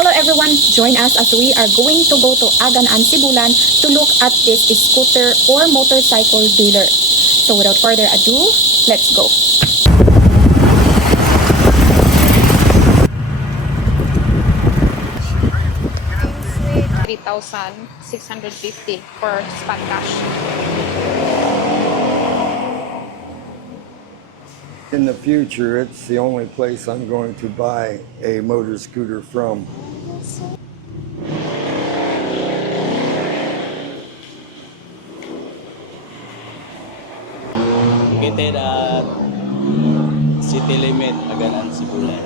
Hello everyone, join us as we are going to go to Aganaan, Sibulan to look at this scooter or motorcycle dealer. So without further ado, let's go. $3,650 for spot cash. In the future, it's the only place I'm going to buy a motor scooter from. Located at City Limit, Aganaan, Sibulan.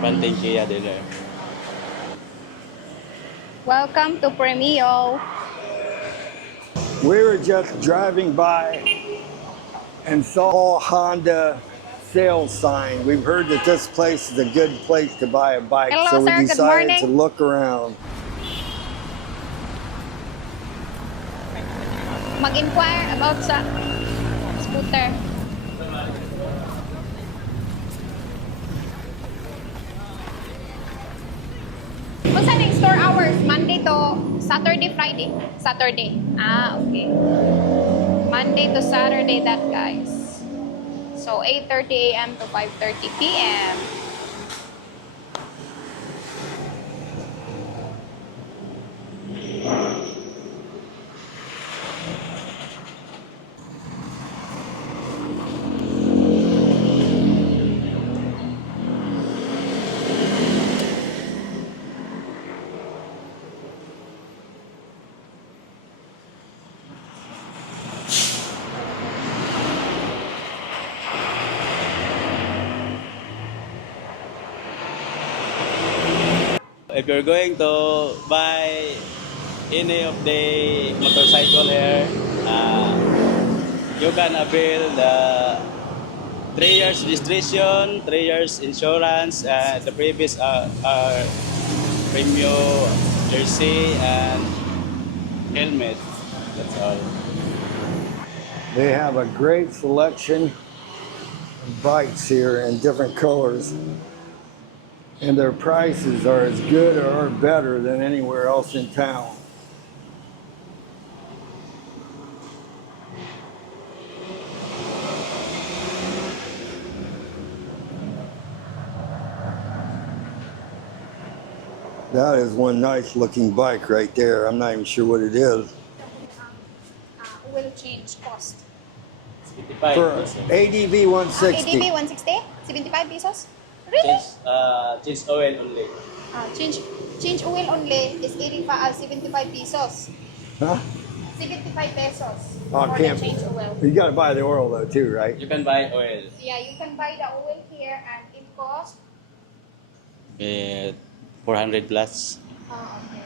Fronting Kia dealer. Welcome to Premio. We were just driving by and saw a Honda sales sign. We've heard that this place is a good place to buy a bike, Hello, so we sir. Good decided morning. to look around. Mag-inquire about sa scooter. Kung saan yung store hours? Monday to Saturday, Friday? Saturday. Ah, okay. Monday to Saturday that, guys. So, 8:30 a.m. to 5:30 p.m. If you're going to buy any of the motorcycle here, you can avail the 3 years registration, 3 years insurance, the previous are Premio jersey and helmet. That's all. They have a great selection of bikes here in different colors, and their prices are as good or better than anywhere else in town. That is one nice looking bike right there. I'm not even sure what it is. Will change cost. 75 For pesos. ADV 160. ADB 160? 75 pesos? Really? Change oil only. Change oil only is 75 pesos. Huh? 75 pesos Oh, for can't- the change oil. You got to buy the oil though too, right? You can buy oil. Yeah, you can buy the oil here and it costs. 400 plus. Okay,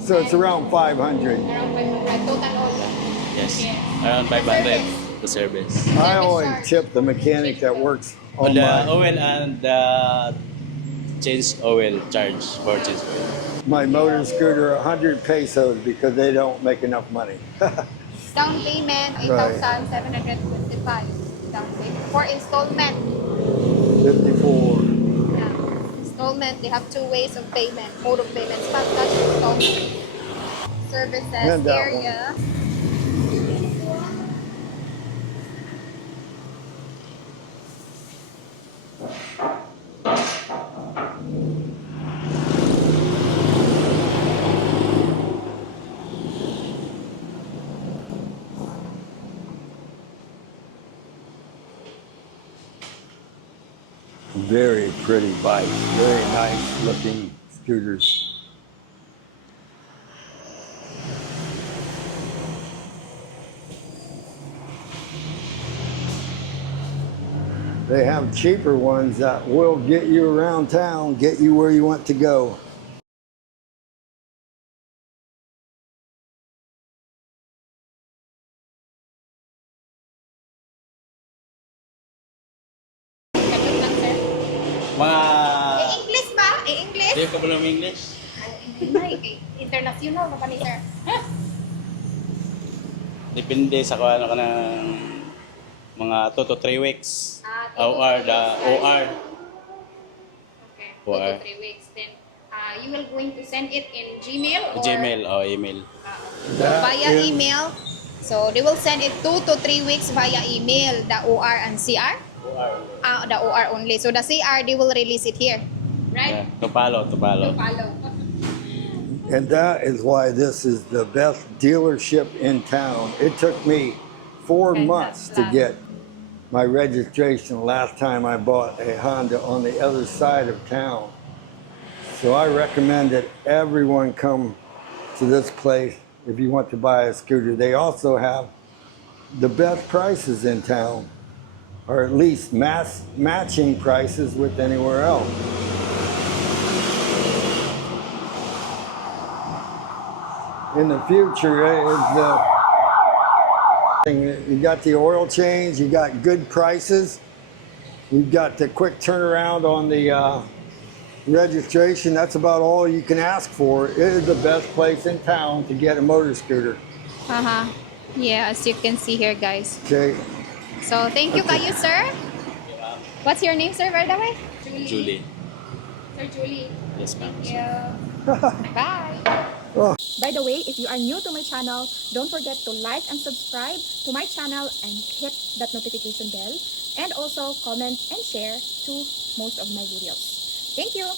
So it's around 500. around 500 total oil. Yes, Okay. around 500 the service. I always tip the mechanic that works On on the my, oil and the change oil charge for change oil. my motor scooter 100 pesos because they don't make enough money. Down payment, 8,725. Down payment. For installment. 54. Yeah. Installment, they have two ways of payment. Mode of payment, spot cash, installment. Services, And that area. Very pretty bike. Very nice looking scooters. They have cheaper ones that will get you around town, get you where you want to go. Ganun lang, sir. Mga... English ba? English? Hindi ka ba English? International na ba ni sir? Depende sa kung ano ka ng mga 2 to 3 weeks. Ah, 2 to 3 OR, the weeks. OR. Okay. 2 OR. to 3 weeks. Then You will going to send it in Gmail or Gmail or email. That via is- email. So they will send it 2 to 3 weeks via email, the OR and CR. The OR only. So the CR, they will release it here. Yeah, Right? to follow. To follow. And that is why this is the best dealership in town. It took me 4 Okay, months that's to that. get my registration last time I bought a Honda on the other side of town. So I recommend that everyone come to this place if you want to buy a scooter. They also have the best prices in town, or at least matching prices with anywhere else. In the future, you got the oil change, you got good prices, you've got the quick turnaround on the registration. That's about all you can ask for. It is the best place in town to get a motor scooter. Yeah, as you can see here, guys. Okay. So thank you, kayo, sir. What's your name, sir, by the way? Julie. Sir Julie. Yes, ma'am. Thank you. Bye. By the way, if you are new to my channel, don't forget to like and subscribe to my channel and hit that notification bell. And also comment and share to most of my videos. Thank you.